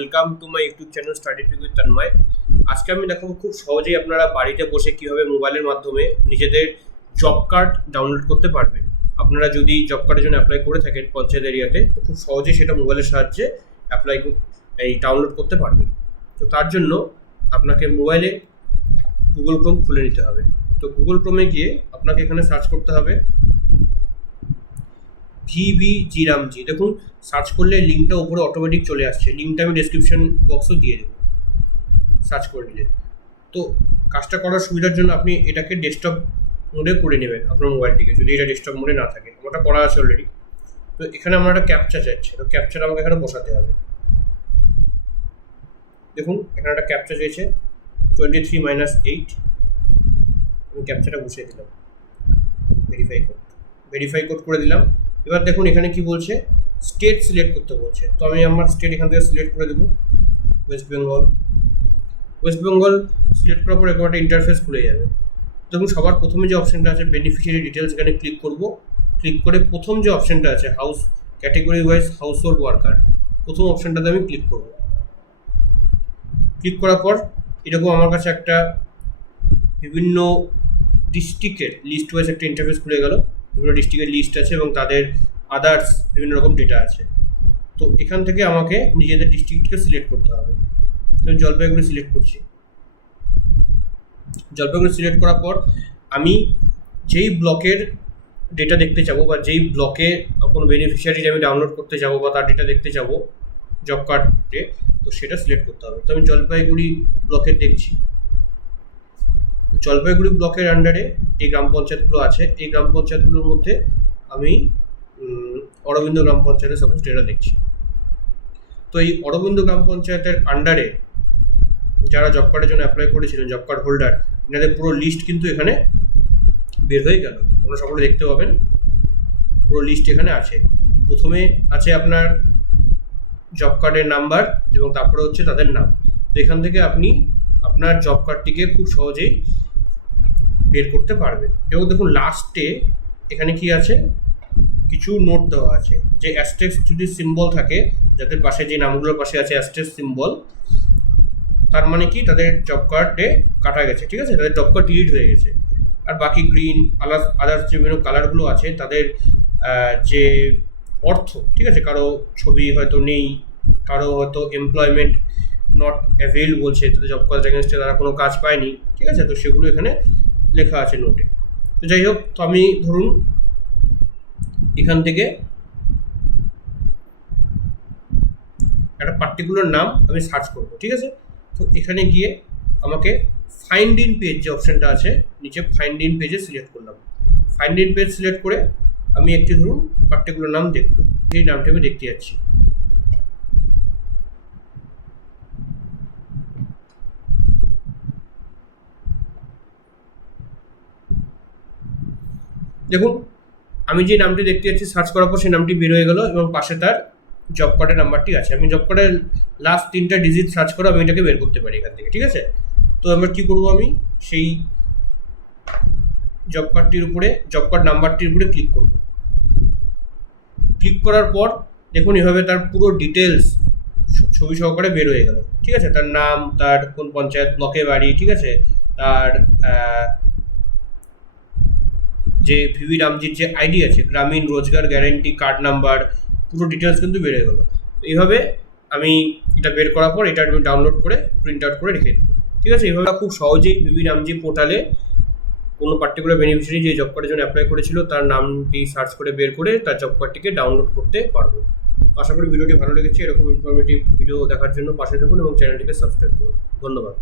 Welcome to my YouTube channel study trick with Tanmoy. আজকে আমি দেখাবো খুব সহজেই আপনারা বাড়িতে বসে কীভাবে মোবাইলের মাধ্যমে নিজেদের জব কার্ড ডাউনলোড করতে পারবেন। আপনারা যদি জব কার্ডের জন্য অ্যাপ্লাই করে থাকেন পঞ্চায়েত এরিয়াতে, তো খুব সহজেই সেটা মোবাইলের সাহায্যে ডাউনলোড করতে পারবেন। তো তার জন্য আপনাকে মোবাইলে গুগল ক্রোম খুলে নিতে হবে। তো গুগল ক্রোমে গিয়ে আপনাকে এখানে সার্চ করতে হবে VBG রামজি। দেখুন, সার্চ করলে লিঙ্কটা উপরে অটোমেটিক চলে আসছে। লিঙ্কটা আমি ডেসক্রিপশন বক্সও দিয়ে দেবো সার্চ করে নিলে। তো কাজটা করার সুবিধার জন্য আপনি এটাকে ডেস্কটপ মোডে করে নেবেন আপনার মোবাইলটিকে, যদি এটা ডেস্কটপ মোডে না থাকে। আমারটা করা আছে অলরেডি। তো এখানে আমার একটা ক্যাপচা চাইছে, তো ক্যাপচাটা আমাকে এখানে বসাতে হবে। দেখুন, এখানে একটা ক্যাপচা চাইছে 23-8। আমি ক্যাপচাটা বসিয়ে দিলাম, ভেরিফাই কোড করে দিলাম। এবার দেখুন এখানে কি বলছে, স্টেট সিলেক্ট করতে বলছে। তো আমি আমার স্টেট এখান থেকে সিলেক্ট করে দেবো, ওয়েস্ট বেঙ্গল সিলেক্ট করার পর এরকম একটা ইন্টারফেস খুলে যাবে। দেখুন, সবার প্রথমে যে অপশানটা আছে বেনিফিশিয়ারি ডিটেলস, এখানে ক্লিক করব। ক্লিক করে প্রথম যে অপশানটা আছে house category wise house hold worker, প্রথম অপশানটাতে আমি ক্লিক করব। ক্লিক করার পর এরকম আমার কাছে একটা বিভিন্ন ডিস্ট্রিক্টের লিস্ট ওয়াইজ একটা ইন্টারফেস খুলে গেল। বিভিন্ন ডিস্ট্রিক্টের লিস্ট আছে এবং তাদের আদার্স বিভিন্ন রকম ডেটা আছে। তো এখান থেকে আমাকে নিজেদের ডিস্ট্রিক্টকে সিলেক্ট করতে হবে। তো জলপাইগুড়ি সিলেক্ট করছি। জলপাইগুড়ি সিলেক্ট করার পর আমি যেই ব্লকের ডেটা দেখতে যাবো বা যেই ব্লকে কোনো বেনিফিশিয়ারি আমি ডাউনলোড করতে যাবো বা তার ডেটা দেখতে যাবো জব কার্ডে, তো সেটা সিলেক্ট করতে হবে। তো আমি জলপাইগুড়ি ব্লকের দেখছি। জলপাইগুড়ি ব্লকের আন্ডারে এই গ্রাম পঞ্চায়েতগুলো আছে। এই গ্রাম পঞ্চায়েতগুলোর মধ্যে আমি অরবিন্দ গ্রাম পঞ্চায়েতের সাপোজ ডেটা দেখছি। তো এই অরবিন্দ গ্রাম পঞ্চায়েতের আন্ডারে যারা জব কার্ডের জন্য অ্যাপ্লাই করেছিলেন, জব কার্ড হোল্ডার, এনাদের পুরো লিস্ট কিন্তু এখানে বের হয়ে গেল। আপনারা সকলে দেখতে পাবেন পুরো লিস্ট এখানে আছে। প্রথমে আছে আপনার জব কার্ডের নাম্বার এবং তারপরে হচ্ছে তাদের নাম। তো এখান থেকে আপনি আপনার জব কার্ডটিকে খুব সহজেই বের করতে পারবেন। এবং দেখুন লাস্টে এখানে কি আছে, কিছু নোট দেওয়া আছে যে অ্যাস্টেক্স যদি সিম্বল থাকে, যাদের পাশে যে নামগুলোর পাশে আছে অ্যাস্টেক্স সিম্বল, তার মানে কি তাদের জব কার্ডে কাটা গেছে, ঠিক আছে, তাদের জব কার্ড ডিলিট হয়ে গেছে। আর বাকি গ্রিন আদার্স যে বিভিন্ন কালারগুলো আছে তাদের যে অর্থ, ঠিক আছে, কারো ছবি হয়তো নেই, কারো হয়তো এমপ্লয়মেন্ট নট অ্যাভেল বলছে, তাদের জব কার্ড এগেনস্টে তারা কোনো কাজ পায়নি, ঠিক আছে। তো সেগুলো এখানে লেখা আছে নোটে। তো যাই হোক, তো আমি ধরুন এখান থেকে একটা পার্টিকুলার নাম আমি সার্চ করবো, ঠিক আছে। তো এখানে গিয়ে আমাকে ফাইন্ড ইন পেজ যে অপশানটা আছে নিচে, ফাইন্ড ইন পেজে সিলেক্ট করলাম। ফাইন্ড ইন পেজ সিলেক্ট করে আমি একটি ধরুন পার্টিকুলার নাম দেখবো, সেই নামটা আমি দেখতে যাচ্ছি। দেখুন, আমি যে নামটি দেখতে যাচ্ছি সার্চ করার পর সেই নামটি বের হয়ে গেল এবং পাশে তার জব কার্ডের নাম্বারটি আছে। আমি জব কার্ডের লাস্ট 3টা ডিজিট সার্চ করে আমি এটাকে বের করতে পারি এখান থেকে, ঠিক আছে। তো এবার কী করবো, আমি সেই জব কার্ড নাম্বারটির উপরে ক্লিক করব। ক্লিক করার পর দেখুন এভাবে তার পুরো ডিটেলস ছবি সহকারে বের হয়ে গেল, ঠিক আছে। তার নাম, তার কোন পঞ্চায়েত ব্লকে বাড়ি, ঠিক আছে, তার যে ভিভি রামজির যে আইডি আছে, গ্রামীণ রোজগার গ্যারেন্টি কার্ড নাম্বার, পুরো ডিটেলস কিন্তু বের হয়ে গেলো। এইভাবে আমি এটা বের করার পর এটা আমি ডাউনলোড করে প্রিন্ট আউট করে রেখে দেবো, ঠিক আছে। এইভাবে খুব সহজেই ভিভি রামজি পোর্টালে কোনো পার্টিকুলার বেনিফিশিয়ারি যে জব কার্ডের জন্য অ্যাপ্লাই করেছিল তার নামটি সার্চ করে বের করে তার জব কার্ডটিকে ডাউনলোড করতে পারবো। আশা করি ভিডিওটি ভালো লেগেছে। এরকম ইনফরমেটিভ ভিডিও দেখার জন্য পাশে থাকুন এবং চ্যানেলটিকে সাবস্ক্রাইব করুন। ধন্যবাদ।